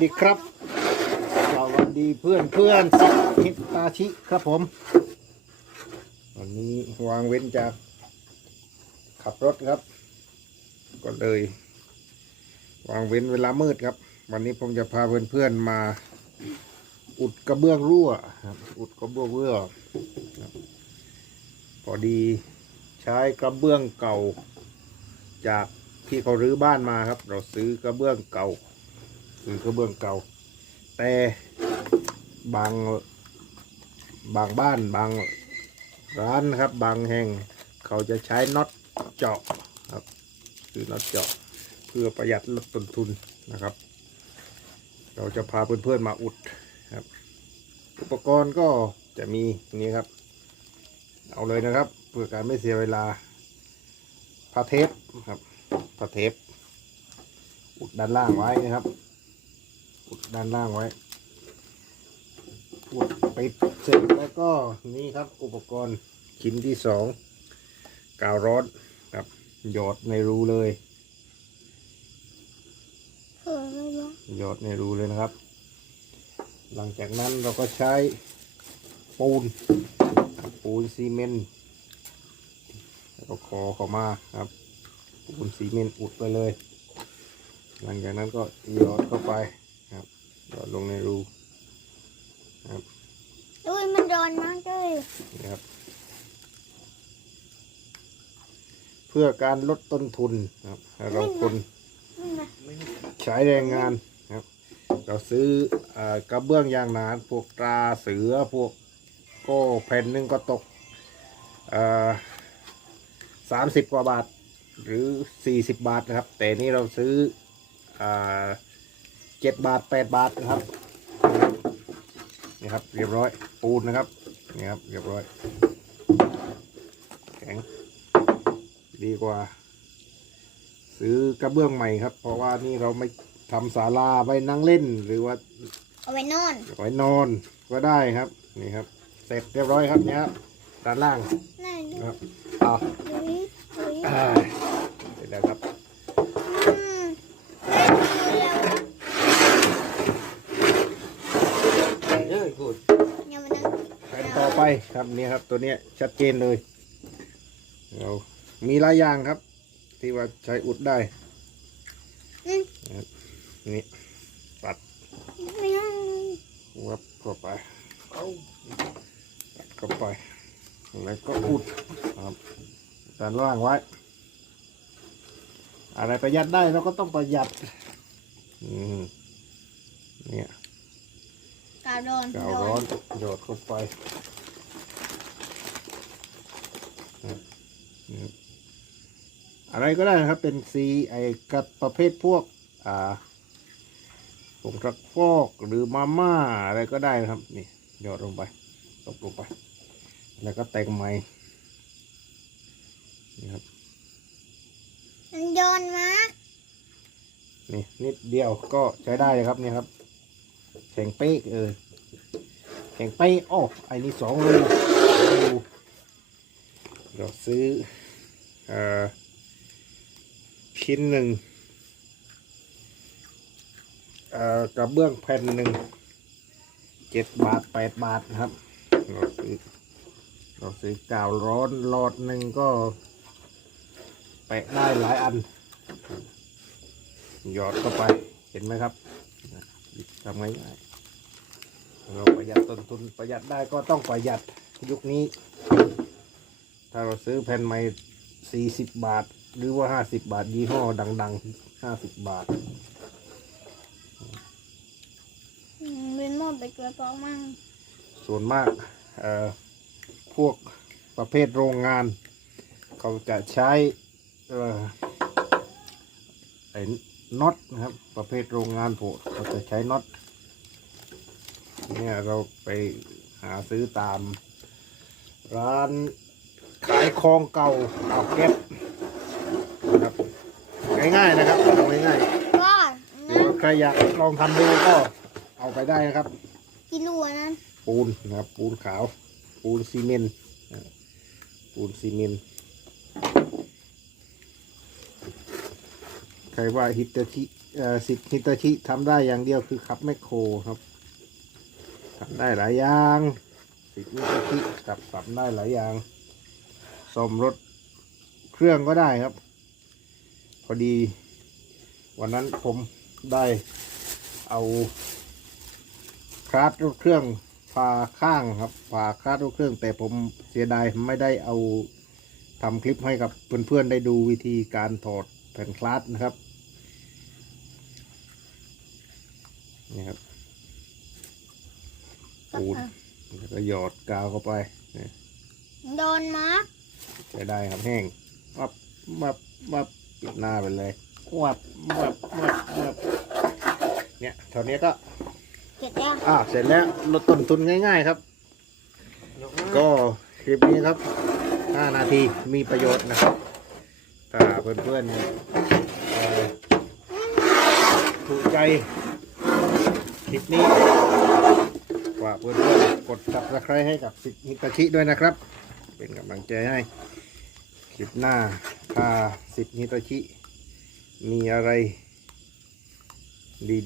สวัสดีครับ สวัสดีเพื่อนเพื่อนสักฮิตาชิครับผม วันนี้วางเว้นจากขับรถครับ ก็เลย วางเว้นเวลามืดครับ วันนี้ผมจะพาเพื่อนเพื่อนมา อุดกระเบื้องรั่วครับ อุดกระเบื้องรั่วพอดีใช้กระเบื้องเก่า จากที่เขารื้อบ้านมาครับ เราซื้อกระเบื้องเก่า ซื้อกระเบื้องเก่า แต่บางบางบ้านบางร้านนะครับ บางแห่งเขาจะใช้น็อตเจาะครับ คือน็อตเจาะเพื่อประหยัดลดต้นทุนนะครับ เราจะพาเพื่อนๆมาอุดครับ อุปกรณ์ก็จะมีนี้ครับ เอาเลยนะครับ เพื่อการไม่เสียเวลาผ้าเทปครับผ้าเทปอุดด้านล่างไว้นะครับ อุดด้านล่างไว้อุดปิดเสร็จแล้วก็นี่ครับอุปกรณ์ชิ้นที่สองกาวร้อนครับหยอดในรูเลยหยอดในรูเลยนะครับ หลังจากนั้นเราก็ใช้ปูน ปูนซีเมนต์แล้วก็คอเข้ามาครับ ปูนซีเมนต์อุดไปเลย หลังจากนั้นก็หยอดเข้าไป หยอดลงในรูครับอุ้ยมันร้อนมากเลยนี่ครับ เพื่อการลดต้นทุนครับให้เราทนนี่นะใช้แรงงานครับ เราซื้อเออกระเบื้องยางหนาพวกตราเสือพวกก็แผ่นหนึ่งก็ตกสามสิบกว่าบาทหรือสี่สิบบาทนะครับ แต่นี่เราซื้อ เจ็ดบาทแปดบาทนะครับนี่ครับเรียบร้อยปูนนะครับนี่ครับเรียบร้อย แข็ง ดีกว่า ซื้อกระเบื้องใหม่ครับ เพราะว่านี่เราไม่ทำศาลาไว้นั่งเล่นหรือว่าเอาไว้นอนไว้นอนก็ได้ครับนี่ครับ เสร็จเรียบร้อยครับเนี่ยครับด้านล่างนั่นนะครับอ่าดุยดุยอ่าเสร็จแล้วครับ อืมแม่ดูแล้ว เอ้ยกูด ยังมันนั่ง แผ่นต่อ ไปครับนี่ครับ ตัวเนี้ยชัดเจนเลยเรามีหลายอย่างครับ ที่ว่าใช้อุดได้อืมนี่ตัดไม่เอาวับเข้าไปตัดเข้าไปแล้วก็อุดครับด้านล่างไว้ อะไรประหยัดได้เราก็ต้องประหยัดอืมเนี่ยกาวร้อนกาวร้อนโยดเข้าไปครับ นะครับอะไรก็ได้นะครับเป็นสีไอ้กัดประเภทพวกอ่าผงซักฟอกหรือมาม่าอะไรก็ได้นะครับ นี่หยอดลงไปตบลงไป แล้วก็แต่งใหม่นี่ครับมันย้อนมากนี่นิดเดียวก็ใช้ได้เลยครับเนี่ยครับแข็งเป๊กเออแข็งเป๊กโอ้ไอ้นี่สองรูรู เราซื้ออชิ้นหนึ่งกระเบื้องแผ่นหนึ่งเจ็ดบาทแปดบาทนะครับ เราซื้อเราซื้อกาวร้อนหลอดหนึ่งก็แปะได้หลายอัน หยอดเข้าไปเห็นไหมครับทำง่ายๆเราประหยัดต้นทุนประหยัดได้ก็ต้องประหยัดยุคนี้ ถ้าเราซื้อแผ่นใหม่สี่สิบบาท หรือว่าห้าสิบบาทยี่ห้อดังๆห้าสิบบาทอืมเป็นหม้อไปเกลือฟองมั่งส่วนมากเอ่อพวกประเภทโรงงาน เขาจะใช้เอ่อไอ้น็อตนะครับ ประเภทโรงงานพวกเขาจะใช้น็อตเนี่ยเราไปหาซื้อตามร้าน ขายของเก่าเอาเก็บนะครับง่ายๆนะครับทำง่ายว้าๆหรือว่าใครอยากลองทำดูก็เอาไปได้นะครับ กินรัวนั้น ปูนนะครับปูนขาว ปูนซีเมนต์นะปูนซีเมนต์ใครว่าฮิตาชิเอ่อสิทธิ์ฮิตาชิทำได้อย่างเดียวคือขับแมคโครครับทำได้หลายอย่าง สิทธิ์ฮิตาชิกับทำได้หลายอย่าง ซ่อมรถเครื่องก็ได้ครับ พอดี วันนั้นผมได้เอาคลาสรถเครื่องพาข้างครับพาคลาสรถเครื่อง แต่ผมเสียดายไม่ได้เอาทำคลิปให้กับเพื่อนๆได้ดูวิธีการถอดแผ่นคลาสนะครับนี่ครับปูดแล้วก็หยอดกาวเข้าไปนี่โดนมาร์ก ใช้ได้ครับแห้งวับวับวับปิดหน้าไปเลยวับวับวับวับเนี่ยเท่านี้ก็เสร็จแล้วอ่าเสร็จแล้วลดต้นทุนง่าย ๆครับ ก็คลิปนี้ครับ 5 นาทีมีประโยชน์นะครับถ้าเพื่อนๆเอ่อถูกใจคลิปนี้ฝากเพื่อนๆกด subscribe ให้กับสิทธิฮิตาชิด้วยนะครับ เป็นกำลังใจให้ค ลิปหน้าถ้าสิทธิฮิตาชิ มีอะไร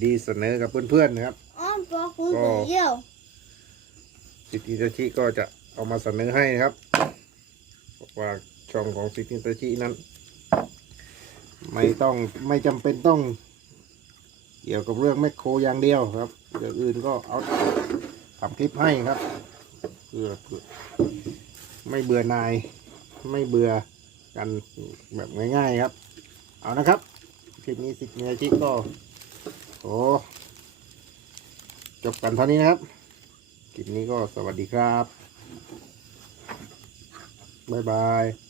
ดีๆเสนอกับเพื่อนๆนะครับ อ้อมปอกคือสีเดียวสิทธิตาชิก็จะเอามาเสนอให้นะครับบอกว่าช่องของสิทธิตาชินั้น ไม่ต้องไม่จำเป็นต้อง เกี่ยวกับเรื่องแมคโครอย่างเดียวครับอย่างอื่นก็เอาทำคลิปให้ครับเพื่อเพื่อไม่เบื่อหนายไม่เบื่อ กันแบบง่ายๆครับ เอานะครับคลิปนี้สิทธิตาชิก็โอ้จบกันเท่านี้นะครับ คลิปนี้ก็สวัสดีครับ บ๊ายบาย